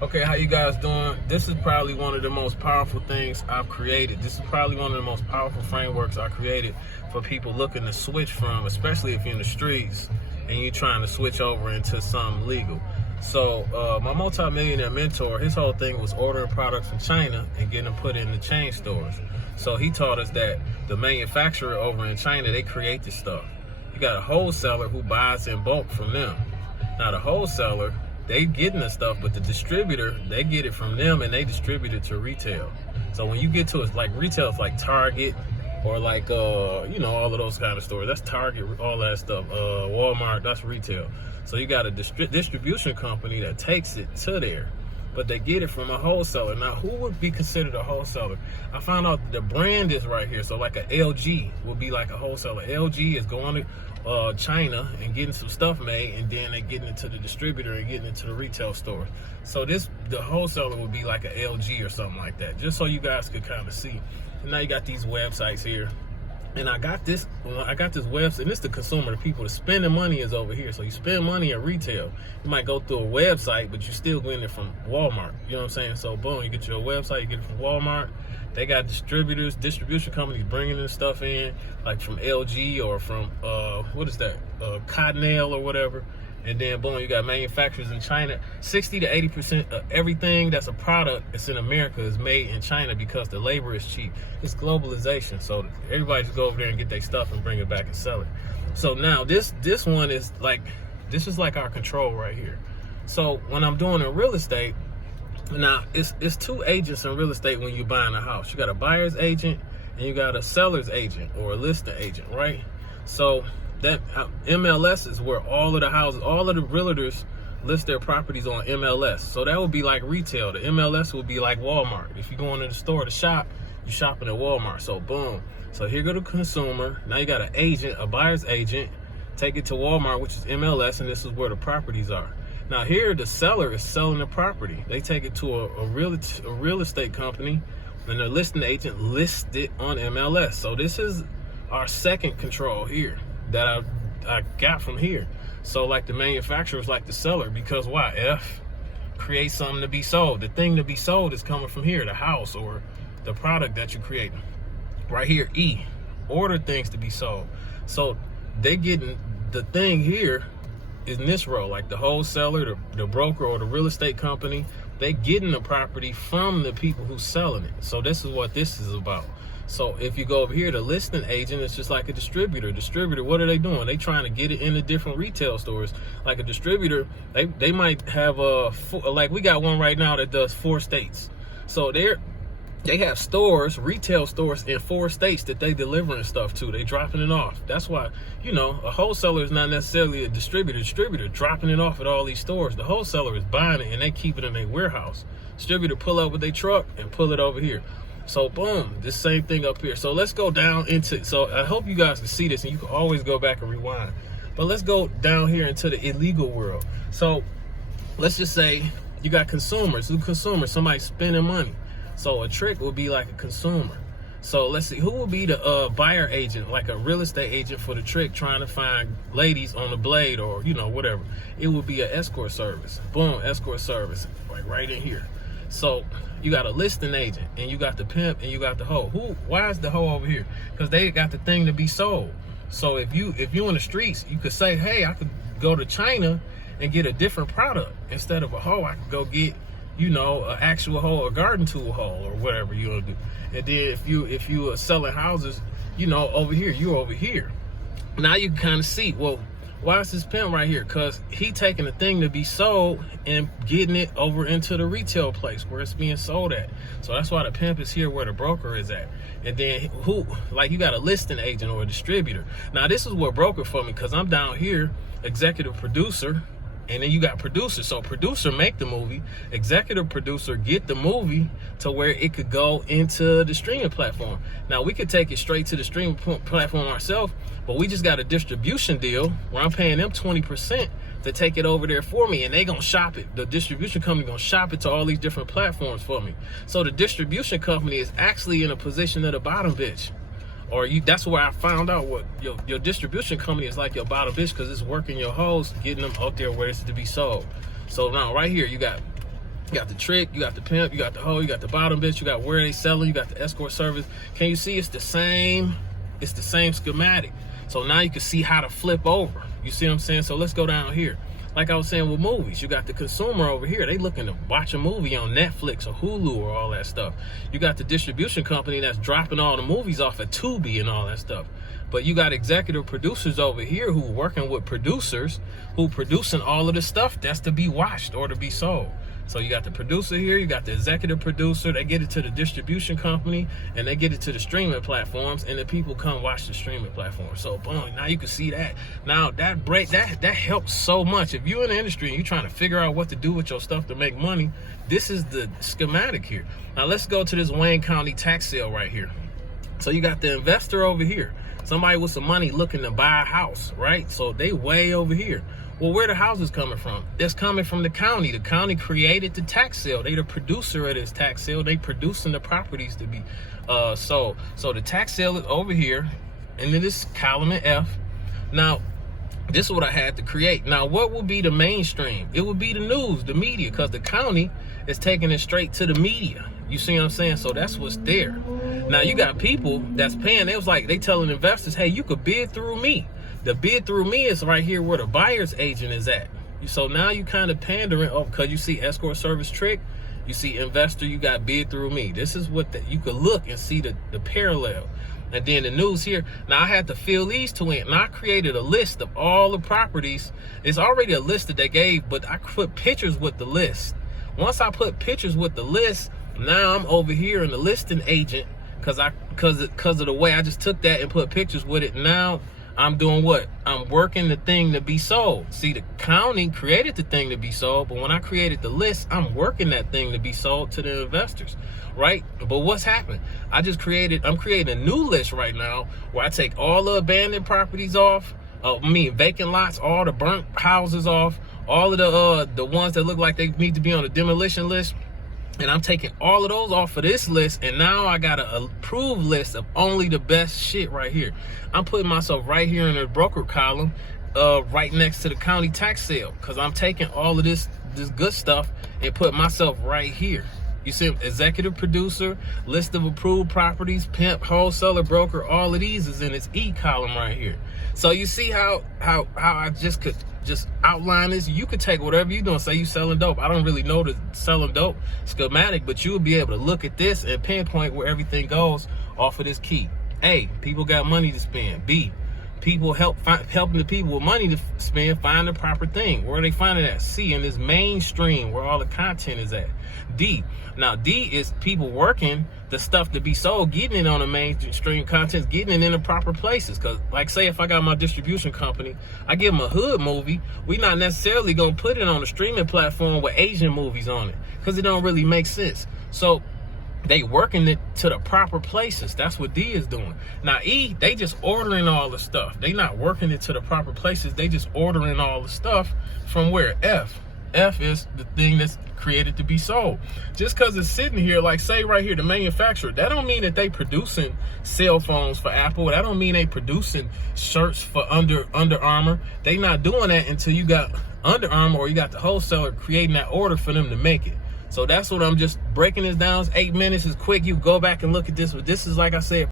Okay, how you guys doing? This is probably one of the most powerful things I've created. This is probably one of the most powerful frameworks I created for people looking to switch from, especially if you're in the streets and you're trying to switch over into something legal. So my multi-millionaire mentor, his whole thing was ordering products from China and getting them put in the chain stores. So he taught us that the manufacturer over in China, they create this stuff. You got a wholesaler who buys in bulk from them. Now the wholesaler, they getting the stuff, but the distributor, they get it from them and they distribute it to retail. So when you get to it, like retail, it's like Target or like you know, all of those kind of stores. That's Target, all that stuff. Walmart, that's retail. So you got a distribution company that takes it to there, but they get it from a wholesaler. Now, who would be considered a wholesaler? I found out the brand is right here. So like a LG would be like a wholesaler. LG is going to China and getting some stuff made, and then they getting it to the distributor and getting it to the retail store. So the wholesaler would be like a LG or something like that, just so you guys could kind of see. And now you got these websites here. And I got this website, and this the consumer, the people, the spending money is over here. So you spend money at retail. You might go through a website, but you still getting it from Walmart. You know what I'm saying? So boom, you get your website, you get it from Walmart. They got distribution companies bringing this stuff in, like from LG or from, what is that, Cottonelle or whatever. And then boom, you got manufacturers in China. 60 to 80% of everything that's a product that's in America is made in China because the labor is cheap. It's globalization. So everybody just go over there and get their stuff and bring it back and sell it. So now this one is like, this is like our control right here. So when I'm doing in real estate, now it's two agents in real estate when you're buying a house. You got a buyer's agent and you got a seller's agent or a listing agent, right? So that MLS is where all of the houses, all of the realtors list their properties on MLS. So that would be like retail. The MLS would be like Walmart. If you go into the store to shop, you're shopping at Walmart. So boom. So here go the consumer. Now you got an agent, a buyer's agent, take it to Walmart, which is MLS, and this is where the properties are. Now here, the seller is selling the property. They take it to a real estate company, and the listing agent lists it on MLS. So this is our second control here that I got from here. So like the manufacturer is like the seller, because why? F, create something to be sold. The thing to be sold is coming from here, the house or the product that you create. Right here, E, order things to be sold. So they getting the thing here in this row, like the wholesaler, the broker, or the real estate company, they getting the property from the people who's selling it. So this is what this is about. So if you go over here, the listing agent is just like a distributor. Distributor, what are they doing? They trying to get it into different retail stores. Like a distributor, they might have like we got one right now that does 4 states. So they have stores, retail stores in 4 states that they delivering stuff to. They dropping it off. That's why, you know, a wholesaler is not necessarily a distributor. Distributor dropping it off at all these stores. The wholesaler is buying it and they keep it in their warehouse. Distributor pull up with their truck and pull it over here. So boom, the same thing up here. So let's go down into, so I hope you guys can see this, and you can always go back and rewind. But let's go down here into the illegal world. So let's just say you got consumers, somebody spending money. So a trick would be like a consumer. So let's see, who will be the buyer agent, like a real estate agent for the trick, trying to find ladies on the blade or, you know, whatever. It would be an escort service. Boom, escort service, like right in here. So you got a listing agent, and you got the pimp, and you got the hoe. Why is the hoe over here? Because they got the thing to be sold. So if you in the streets, you could say, hey, I could go to China and get a different product. Instead of a hoe, I could go get, you know, an actual hoe, a garden tool hoe, or whatever you want to do. And then if you are selling houses, you know, over here, you're over here. Now you can kind of see, well, why is this pimp right here? Because he taking the thing to be sold and getting it over into the retail place where it's being sold at. So that's why the pimp is here where the broker is at. And then like you got a listing agent or a distributor. Now this is what broker for me, because I'm down here, executive producer, and then you got producer. So producer make the movie, executive producer get the movie to where it could go into the streaming platform. Now we could take it straight to the streaming platform ourselves, but we just got a distribution deal where I'm paying them 20% to take it over there for me, and they gonna shop it. The distribution company gonna shop it to all these different platforms for me. So the distribution company is actually in a position of the bottom bitch. Or that's where I found out what your distribution company is like your bottom bitch, because it's working your hoes, getting them out there where it's to be sold. So now right here you got You got the trick, you got the pimp, you got the hoe, you got the bottom bitch, you got where they selling, you got the escort service. Can you see it's the same schematic? So now you can see how to flip over. You see what I'm saying? So let's go down here. Like I was saying with movies, you got the consumer over here. They looking to watch a movie on Netflix or Hulu or all that stuff. You got the distribution company that's dropping all the movies off at Tubi and all that stuff. But you got executive producers over here who working with producers who producing all of the stuff that's to be watched or to be sold. So you got the producer here, you got the executive producer, they get it to the distribution company, and they get it to the streaming platforms, and the people come watch the streaming platform. So boom, now you can see that. Now that helps so much. If you're in the industry and you're trying to figure out what to do with your stuff to make money, this is the schematic here. Now let's go to this Wayne County tax sale right here. So you got the investor over here, somebody with some money looking to buy a house, right? So they way over here. Well, where the houses coming from? It's coming from the county. The county created the tax sale. They the producer of this tax sale. They producing the properties to be sold. So the tax sale is over here, and then this column in F. Now, this is what I had to create. Now, what will be the mainstream? It would be the news, the media, because the county is taking it straight to the media. You see what I'm saying? So that's what's there. Now, you got people that's paying. It was like they telling investors, hey, you could bid through me. The bid through me is right here where the buyer's agent is at. So now you kind of pandering because you see escort service trick, you see investor, you got bid through me. This is what you could look and see the parallel. And then the news here. Now I had to fill these two in. Now I created a list of all the properties. It's already a list that they gave, but I put pictures with the list. Once I put pictures with the list, now I'm over here in the listing agent because of the way I just took that and put pictures with it. Now I'm doing what? I'm working the thing to be sold. See, the county created the thing to be sold, but when I created the list, I'm working that thing to be sold to the investors, right? But what's happened? I'm creating a new list right now where I take all the abandoned properties off, vacant lots, all the burnt houses off, all of the ones that look like they need to be on the demolition list. And I'm taking all of those off of this list, and now I got an approved list of only the best shit right here. I'm putting myself right here in the broker column, right next to the county tax sale, because I'm taking all of this good stuff and putting myself right here. You see, executive producer, list of approved properties, pimp, wholesaler, broker, all of these is in this E column right here. So you see how I just could outline this. You could take whatever you're doing, say you selling dope. I don't really know the selling dope schematic, but you will be able to look at this and pinpoint where everything goes off of this key. A, people got money to spend. B, people helping the people with money to spend find the proper thing. Where are they finding that? C, in this mainstream where all the content is at. D, now D is people working the stuff to be sold, getting it on the mainstream content, getting it in the proper places. Because like say if I got my distribution company, I give them a hood movie, we not necessarily gonna put it on a streaming platform with Asian movies on it, because it don't really make sense. So they working it to the proper places. That's what D is doing. Now E, they just ordering all the stuff. They not working it to the proper places. They just ordering all the stuff from where? F. F is the thing that's created to be sold. Just because it's sitting here, like say right here, the manufacturer, that don't mean that they producing cell phones for Apple. That don't mean they producing shirts for Under Armour. They not doing that until you got Under Armour or you got the wholesaler creating that order for them to make it. So that's what I'm just breaking this down. It's 8 minutes. It's quick. You go back and look at this. But this is, like I said,